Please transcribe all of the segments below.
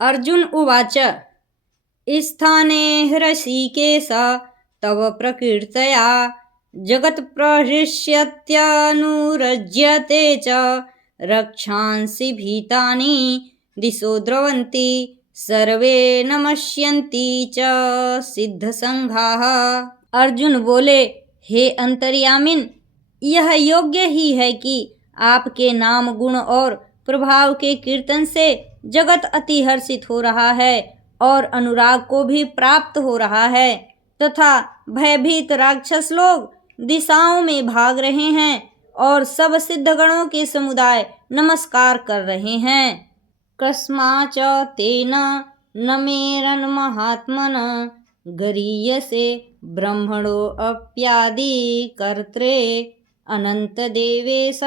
अर्जुन उवाच स्थाने ऋषिकेश तव प्रकीर्तया जगत्प्रहृष्यत्यनुरज्यते च रक्षांसि भीतानि दिशो द्रवन्ति सर्वे नमस्यन्ति च सिद्धसंघाः। अर्जुन बोले, हे अंतर्यामिन, यह योग्य ही है कि आपके नाम गुण और प्रभाव के कीर्तन से जगत अति हर्षित हो रहा है और अनुराग को भी प्राप्त हो रहा है तथा भयभीत राक्षस लोग दिशाओं में भाग रहे हैं और सब सिद्धगणों के समुदाय नमस्कार कर रहे हैं। कस्माच तेन न मेरन महात्मन गरीयसे ब्रह्मणो अप्यादि कर्त्रे अनंत देवेश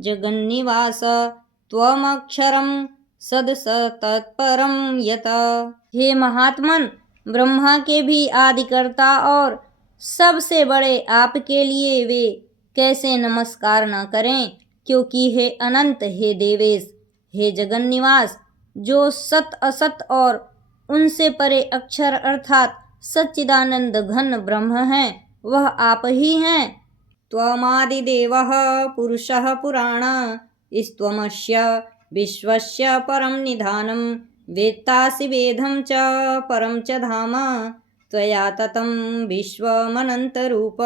जगन्निवास त्वमक्षरम सदसतत्परम यत। हे महात्मन, ब्रह्मा के भी आदिकर्ता और सबसे बड़े आपके लिए वे कैसे नमस्कार न करें, क्योंकि हे अनंत, हे देवेश, हे जगन्निवास, जो सत असत और उनसे परे अक्षर अर्थात सच्चिदानंद घन ब्रह्म हैं, वह आप ही हैं। त्वमादिदेवः पुरुषः पुराण स्त्वमस्य विश्वस्य परम निधानं वेत्तासि वेदं च परम च धाम त्वया ततं विश्वमनंतरूप।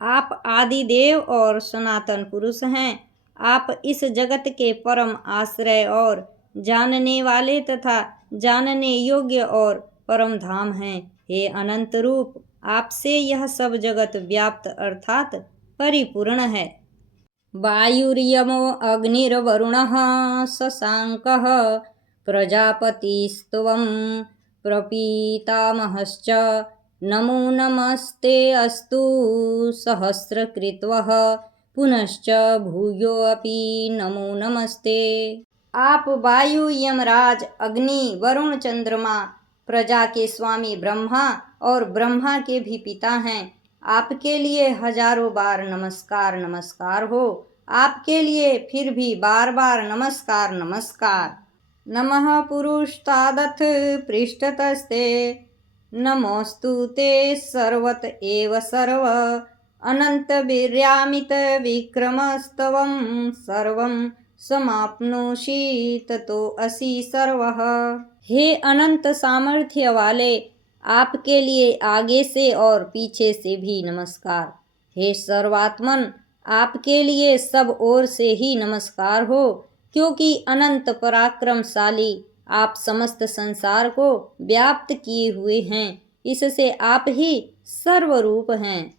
आप आदिदेव और सनातन पुरुष हैं। आप इस जगत के परम आश्रय और जानने वाले तथा जानने योग्य और परम धाम हैं। हे अनंत रूप, आपसे यह सब जगत व्याप्त अर्थात परिपूर्ण है। वायुर्यमो अग्निर्वरुणः शशांकः प्रजापतिस्त्वं प्रपीतामहश्च नमो नमस्ते अस्तु सहस्रकृत्वः पुनश्च भूयोऽपि नमो नमस्ते। आप वायु, यमराज, अग्नि, वरुण, चंद्रमा, प्रजा के स्वामी ब्रह्मा और ब्रह्मा के भी पिता हैं। आपके लिए हजारों बार नमस्कार नमस्कार हो। आपके लिए फिर भी बार बार नमस्कार नमस्कार। नमः पुरुषादथ पृष्ठतस्ते नमोस्तु ते सर्वत एव सर्व अनंत वीर्यामित विक्रमस्तवं सर्वं समाप्नोषि ततो असि सर्वः। हे अनंत सामर्थ्य वाले, आपके लिए आगे से और पीछे से भी नमस्कार। हे सर्वात्मन, आपके लिए सब ओर से ही नमस्कार हो, क्योंकि अनंत पराक्रमशाली आप समस्त संसार को व्याप्त किए हुए हैं। इससे आप ही सर्वरूप हैं।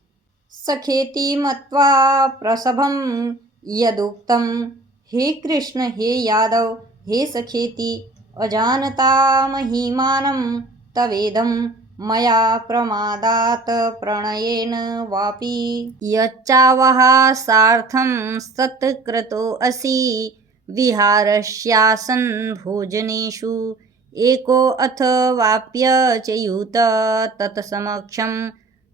सखेति मत्वा प्रसभं यदुक्तं हे कृष्ण, हे यादव, हे सखेति, अजानता महिमानं तवेदं मया प्रमादात् प्रणयेन वापि यच्चावः सार्थं सत्कृतो असि विहारस्यासन् भोजनेषु एको अथवाप्यच्युत तत्समक्षं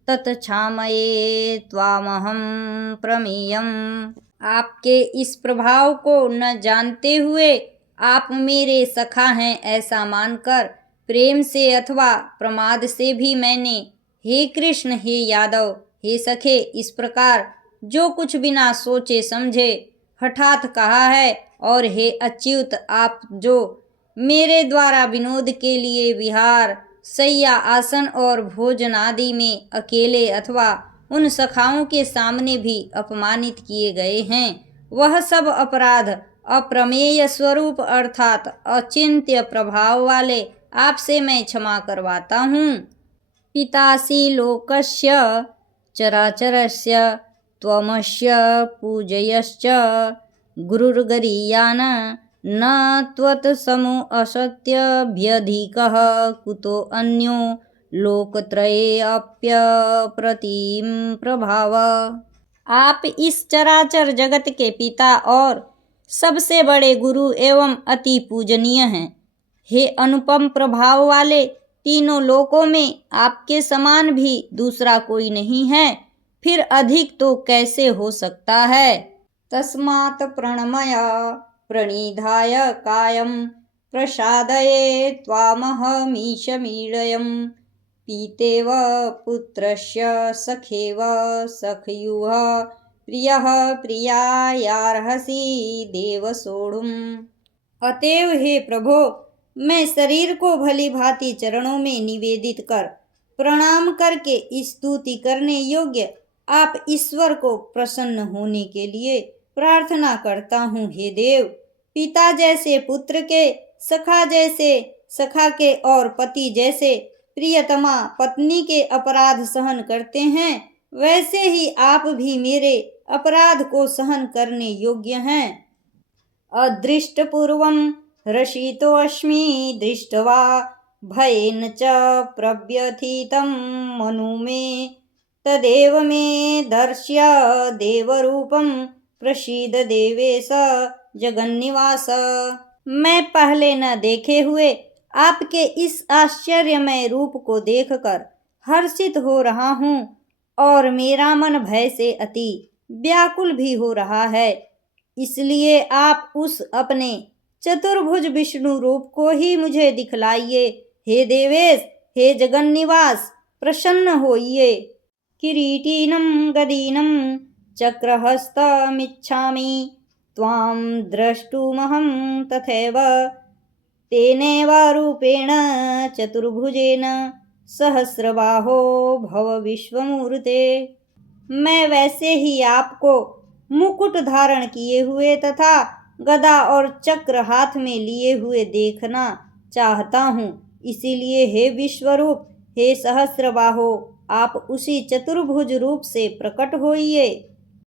तत्क्षामये त्वामहं प्रमेयम्। आपके इस प्रभाव को न जानते हुए आप मेरे सखा हैं ऐसा मानकर प्रेम से अथवा प्रमाद से भी मैंने हे कृष्ण, हे यादव, हे सखे, इस प्रकार जो कुछ बिना सोचे समझे हठात कहा है। और हे अच्युत, आप जो मेरे द्वारा विनोद के लिए विहार, शय्या, आसन और भोजन आदि में अकेले अथवा उन सखाओं के सामने भी अपमानित किए गए हैं, वह सब अपराध अप्रमेय स्वरूप अर्थात अचिंत्य प्रभाव वाले आपसे मैं क्षमा करवाता हूँ। पितासि लोकस्य चराचरस्य त्वमस्य पूजयश्च गुरुर्गरीयान् न त्वत्समो असत्यभ्यधिकः कुतो अन्यो लोकत्रये अप्यप्रतिम प्रभाव। आप इस चराचर जगत के पिता और सबसे बड़े गुरु एवं अति पूजनीय हैं। हे अनुपम प्रभाव वाले, तीनों लोकों में आपके समान भी दूसरा कोई नहीं है, फिर अधिक तो कैसे हो सकता है। तस्मात् प्रणमय प्रणिधाय कायं प्रसादये त्वामहमीशमीडयं पीतेव पुत्रस्य सखेव सखयुः प्रियः प्रियायार्हसि देव सोढुम्। अतएव हे प्रभो, मैं शरीर को भली भांति चरणों में निवेदित कर प्रणाम करके स्तुति करने योग्य आप ईश्वर को प्रसन्न होने के लिए प्रार्थना करता हूँ। हे देव, पिता जैसे पुत्र के, सखा जैसे सखा के और पति जैसे प्रियतमा पत्नी के अपराध सहन करते हैं, वैसे ही आप भी मेरे अपराध को सहन करने योग्य हैं। अदृष्टपूर्वं हर्षितोऽस्मि दृष्ट्वा भयेन च प्रव्यथितं मनु मे तदेव मे दर्श्य देवरूपं प्रसीद देवेश जगन्निवास। मैं पहले न देखे हुए आपके इस आश्चर्यमय रूप को देखकर हर्षित हो रहा हूँ और मेरा मन भय से अति व्याकुल भी हो रहा है। इसलिए आप उस अपने चतुर्भुज विष्णु रूप को ही मुझे दिखलाइए। हे देवेश, हे जगन्निवास, प्रसन्न होइए। किरीटिनं गदीनं चक्रहस्तमिच्छामि त्वां द्रष्टुमहं तथैव तेनैव रूपेण चतुर्भुजेन सहस्रबाहो भव विश्वमूर्ते। मैं वैसे ही आपको मुकुट धारण किए हुए तथा गदा और चक्र हाथ में लिए हुए देखना चाहता हूँ। इसीलिए हे विश्वरूप, हे सहस्रबाहो, आप उसी चतुर्भुज रूप से प्रकट होइए।